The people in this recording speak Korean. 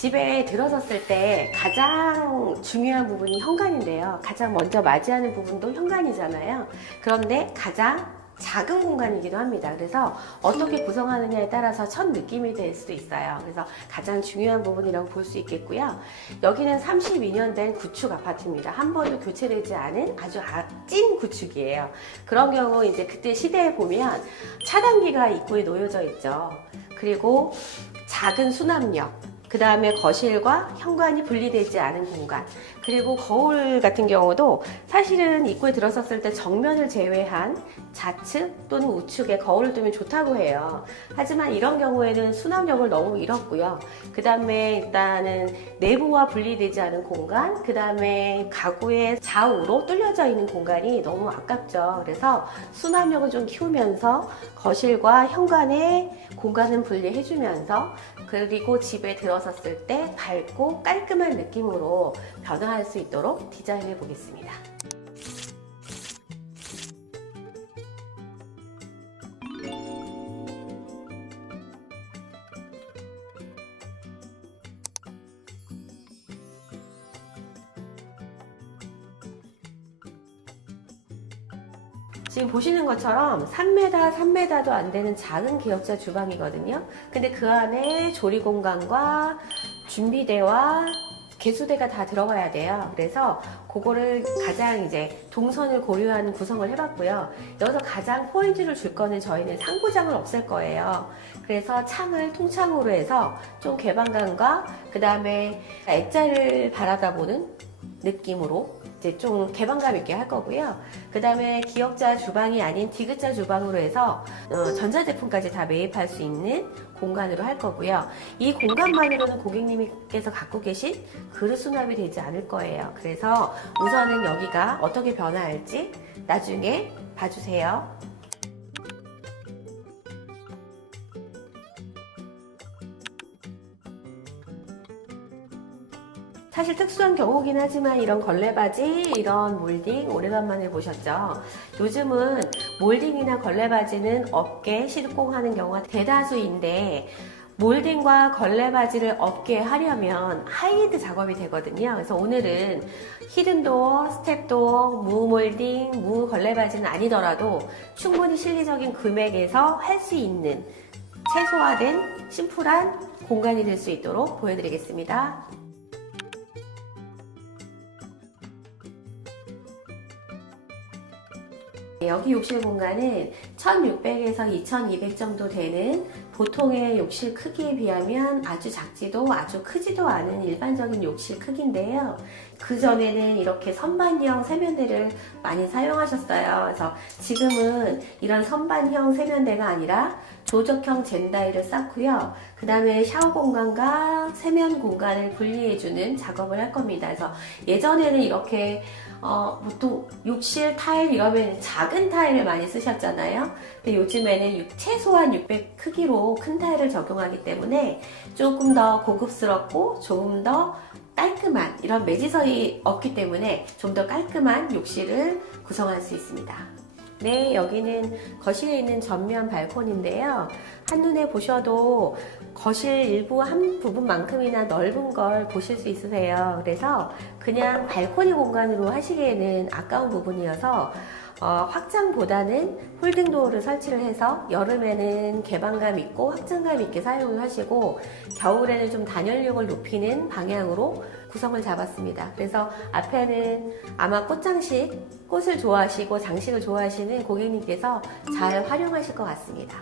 집에 들어섰을 때 가장 중요한 부분이 현관인데요. 가장 먼저 맞이하는 부분도 현관이잖아요. 그런데 가장 작은 공간이기도 합니다. 그래서 어떻게 구성하느냐에 따라서 첫 느낌이 될 수도 있어요. 그래서 가장 중요한 부분이라고 볼 수 있겠고요. 여기는 32년 된 구축 아파트입니다. 한 번도 교체되지 않은 아주 찐 구축이에요. 그런 경우 이제 그때 시대에 보면 차단기가 입구에 놓여져 있죠. 그리고 작은 수납력, 그 다음에 거실과 현관이 분리되지 않은 공간, 그리고 거울 같은 경우도 사실은 입구에 들어섰을 때 정면을 제외한 좌측 또는 우측에 거울을 두면 좋다고 해요. 하지만 이런 경우에는 수납력을 너무 잃었고요. 그 다음에 일단은 내부와 분리되지 않은 공간, 그 다음에 가구의 좌우로 뚫려져 있는 공간이 너무 아깝죠. 그래서 수납력을 좀 키우면서 거실과 현관의 공간은 분리해주면서, 그리고 집에 들어섰을 때 밝고 깔끔한 느낌으로 변화할 수 있도록 디자인해 보겠습니다. 지금 보시는 것처럼 3m, 3m도 안 되는 작은 기역자 주방이거든요. 근데 그 안에 조리 공간과 준비대와 개수대가 다 들어가야 돼요. 그래서 그거를 가장 이제 동선을 고려한 구성을 해봤고요. 여기서 가장 포인트를 줄 거는 저희는 상부장을 없앨 거예요. 그래서 창을 통창으로 해서 좀 개방감과 그 다음에 액자를 바라다보는 느낌으로 이제 좀 개방감 있게 할 거고요. 그 다음에 기역자 주방이 아닌 디귿자 주방으로 해서 전자제품까지 다 매입할 수 있는 공간으로 할 거고요. 이 공간만으로는 고객님께서 갖고 계신 그릇 수납이 되지 않을 거예요. 그래서 우선은 여기가 어떻게 변화할지 나중에 봐주세요. 사실 특수한 경우긴 하지만 이런 걸레바지, 이런 몰딩 오래간만에 보셨죠? 요즘은 몰딩이나 걸레바지는 업계 시공하는 경우가 대다수인데, 몰딩과 걸레바지를 업계에 하려면 하이엔드 작업이 되거든요. 그래서 오늘은 히든도어, 스텝도어, 무몰딩, 무걸레바지는 아니더라도 충분히 실리적인 금액에서 할 수 있는 최소화된 심플한 공간이 될 수 있도록 보여드리겠습니다. 여기 욕실 공간은 1600에서 2200 정도 되는 보통의 욕실 크기에 비하면 아주 작지도 아주 크지도 않은 일반적인 욕실 크기인데요. 그전에는 이렇게 선반형 세면대를 많이 사용하셨어요. 그래서 지금은 이런 선반형 세면대가 아니라 조적형 젠다이를 쌓고요. 그 다음에 샤워 공간과 세면 공간을 분리해주는 작업을 할 겁니다. 그래서 예전에는 이렇게 보통 욕실 타일 이러면 작은 타일을 많이 쓰셨잖아요. 근데 요즘에는 최소한 600 크기로 큰 타일을 적용하기 때문에 조금 더 고급스럽고 조금 더 깔끔한 이런 매지선이 없기 때문에 좀 더 깔끔한 욕실을 구성할 수 있습니다. 네, 여기는 거실에 있는 전면 발코니인데요. 한눈에 보셔도 거실 일부 한 부분만큼이나 넓은 걸 보실 수 있으세요. 그래서 그냥 발코니 공간으로 하시기에는 아까운 부분이어서 확장보다는 홀딩도어를 설치를 해서 여름에는 개방감 있고 확장감 있게 사용을 하시고 겨울에는 좀 단열력을 높이는 방향으로 구성을 잡았습니다. 그래서 앞에는 아마 꽃장식, 꽃을 좋아하시고 장식을 좋아하시는 고객님께서 잘 활용하실 것 같습니다.